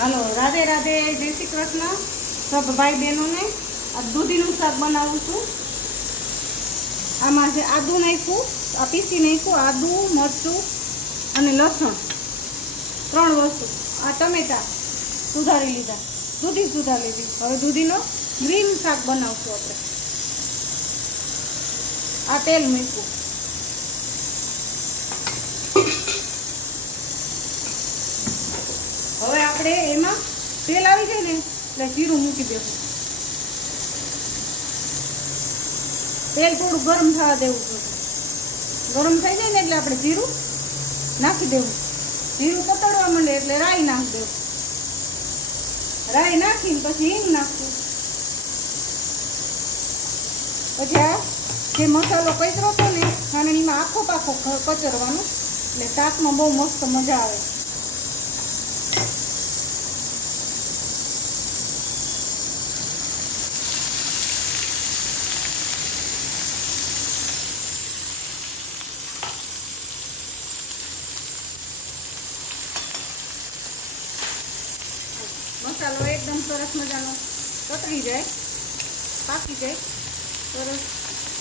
હાલો, રાધે રાધે, જય શ્રી કૃષ્ણ સબ ભાઈ બહેનોને। આ દૂધીનું શાક બનાવું છું। આમાં જે આદુ નાખ્યું, આ પીસી નાખ્યું, આદુ, મરચું અને લસણ, 3 વસ્તુ। આ ટમેટા સુધારી લીધા, દૂધી સુધારી લીધી। હવે દૂધીનો ગ્રીન શાક બનાવશું આપણે। આ તેલ મૂક્યું, હવે આપણે એમાં તેલ આવી જાય ને એટલે જીરું મૂકી દેવું। તેલ થોડું ગરમ થવા દેવું જોઈએ। ગરમ થઈ જાય ને એટલે આપણે જીરું નાખી દેવું। જીરું કતરવા માંડે એટલે રાઈ નાખી દેવું। રાઈ નાખીને પછી હિંગ નાખવું। પછી આ જે મસાલો કચરો હતો ને ખાંડણીમાં આખો પાખો કચરવાનો, એટલે શાકમાં બહુ મસ્ત મજા આવે। મસાલો એકદમ સરસ મજાનો કતરી જાય, પાકી જાય, સરસ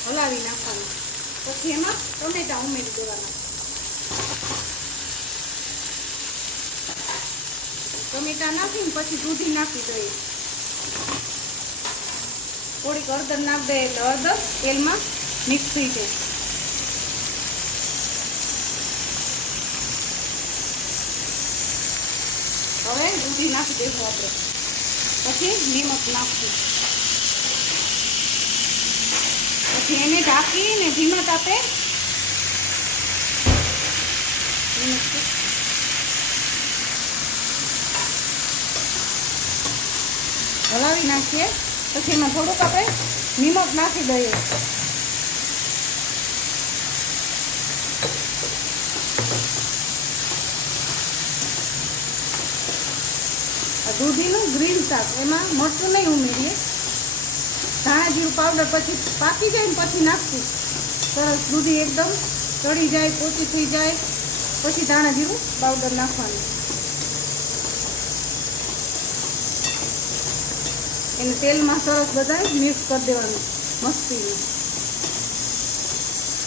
હલાવી નાખવાનો। પછી એમાં ટમેટા ઉમેરી દેવાના। ટમેટા નાખીને પછી દૂધી નાખી દઈએ। થોડીક હળદર નાખી દઈએ એટલે હળદર તેલમાં મિક્સ થઈ જાય। હવે દૂધી નાખી દઈશું આપણે, પછી નિમક નાખશું, પછી એને ઢાંકીને ધીમા તાપે હલાવી નાખીએ। પછી એમાં થોડુંક આપણે નિમક નાખી દઈએ। દૂધીનું ગ્રીન શાક, એમાં મરચું નહીં ઉમેરીએ, ધાણા જીરું પાવડર પછી પાકી જાય ને પછી નાખશું। સરસ દૂધી એકદમ ચડી જાય, પોચી થઈ જાય પછી ધાણા જીરું પાવડર નાખવાનું। એને તેલમાં સરસ બધા મિક્સ કરી દેવાનું મસ્તીનું।